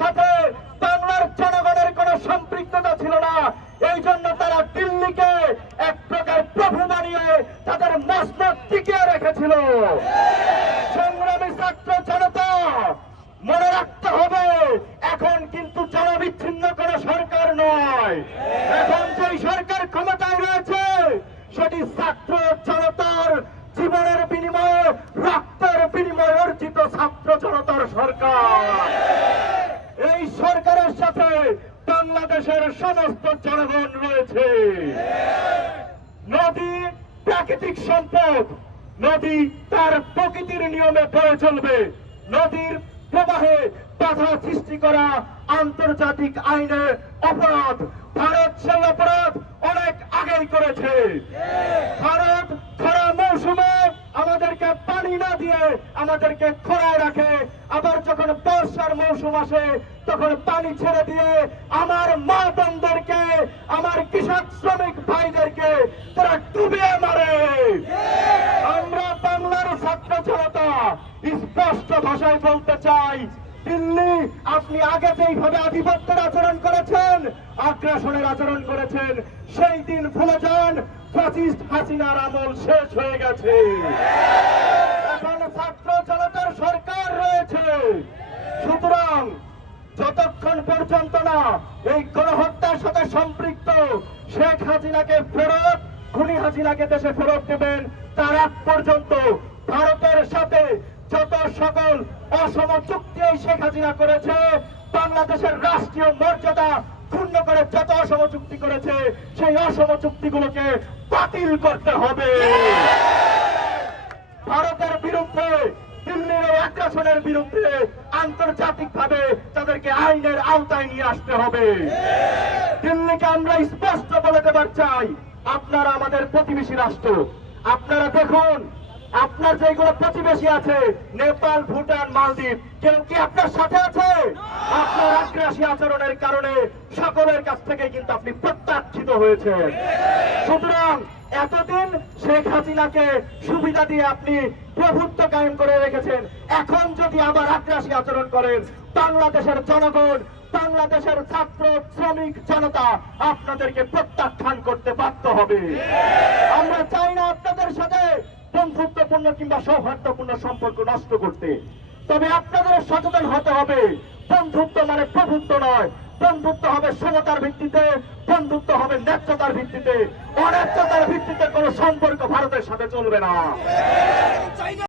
সাথে বাংলার জনগণের কোন সম্পৃক্ততা ছিল না। এই জন্য তারা দিল্লিকে এক প্রকার প্রভু বানিয়ে তাদের মসনদ টিকিয়ে রেখেছিল। সংগ্রামী ছাত্র জনতা, মনে রাখতে হবে এখন কিন্তু জনবিচ্ছিন্ন কোন সরকার নয়। এখন যে সরকার ক্ষমতায় রয়েছে সেটি ছাত্র জনতার জীবনের বিনিময়ে, রক্তের বিনিময়ে অর্জিত ছাত্র জনতার সরকার। এই সরকারের সাথে বাংলাদেশের সমস্ত জনগণ রয়েছে। নদী প্রাকৃতিক সম্পদ, নদী তার প্রকৃতির নিয়মে বয়ে চলবে। নদীর প্রবাহে বাধা সৃষ্টি করা আন্তর্জাতিক আইনে অপরাধ। ভারত সেই অপরাধ অনেক আগেই করেছে। ভারত খরা মৌসুমে আমাদেরকে পানি না দিয়ে আমাদেরকে খরায় রাখে, আবার যখন বর্ষার মৌসুম আসে তখন পানি ছেড়ে দিয়ে আমার মা বোনদেরকে, আমার কৃষক শ্রমিক ভাইদেরকে তারা ডুবিয়ে মারে। আমরা বাংলার ছাত্র জনতা স্পষ্ট ভাষায় বলতে চাই, দিল্লি আপনি আগে যেইভাবে আধিপত্যের আচরণ করেছেন, আগ্রাসনের আচরণ করেছেন, সেই দিন ভুলে যান। ফ্যাসিস্ট হাসিনার আমল শেষ হয়ে গেছে। এখন ছাত্র জনতার সরকার রয়েছে। সুতরাং যতক্ষণ পর্যন্ত না এই গণহত্যার সাথে সম্পৃক্ত শেখ হাসিনাকে ফেরত, খুনি হাসিনাকে দেশে ফেরত দেবেন, তার আগ পর্যন্ত ভারতের সাথে যত সকল অসম চুক্তি এই শেখ হাসিনা করেছে, বাংলাদেশের রাষ্ট্রীয় মর্যাদা ক্ষুণ্ণ করে যত অসম চুক্তি করেছে, সেই অসম চুক্তিগুলোকে বাতিল করতে হবে। ভারতের বিরুদ্ধে, দিল্লির আগ্রাসনের বিরুদ্ধে আন্তর্জাতিক ভাবে তাদেরকে আইনের আওতায় নিয়ে আসতে হবে। দিল্লিকে আমরা স্পষ্ট বলে দেবার চাই, আপনারা আমাদের প্রতিবেশী রাষ্ট্র। আপনারা দেখুন, আপনার যেগুলো প্রতিবেশী আছে, নেপাল, ভুটান, মালদ্বীপ, কেউ কি আপনার সাথে আছে? আপনার আগ্রাসী আচরণের কারণে সকলের কাছ থেকে কিন্তু আপনি প্রত্যাখ্যিত হয়েছেন। সুতরাং এতদিন শেখ হাসিনাকে সুবিধা দিয়ে আপনি প্রভুত্ব কায়েম করে রেখেছেন, এখন যদি আবার আগ্রাসী আচরণ করেন, বাংলাদেশের জনগণ, বাংলাদেশের ছাত্র শ্রমিক জনতা আপনাদেরকে প্রত্যাখ্যান করতে বাধ্য হবে। আমরা চাই না আপনাদের সাথে বন্ধুত্বপূর্ণ কিংবা সৌহার্দ্যপূর্ণ সম্পর্ক নষ্ট করতে, তবে আপনাদের সচেতন হতে হবে। বন্ধুত্ব মানে প্রভুত্ব নয়, বন্ধুত্ব হবে সমতার ভিত্তিতে, বন্ধুত্ব হবে ন্যায্যতার ভিত্তিতে। অন্যায্যতার ভিত্তিতে কোনো সম্পর্ক ভারতের সাথে চলবে না।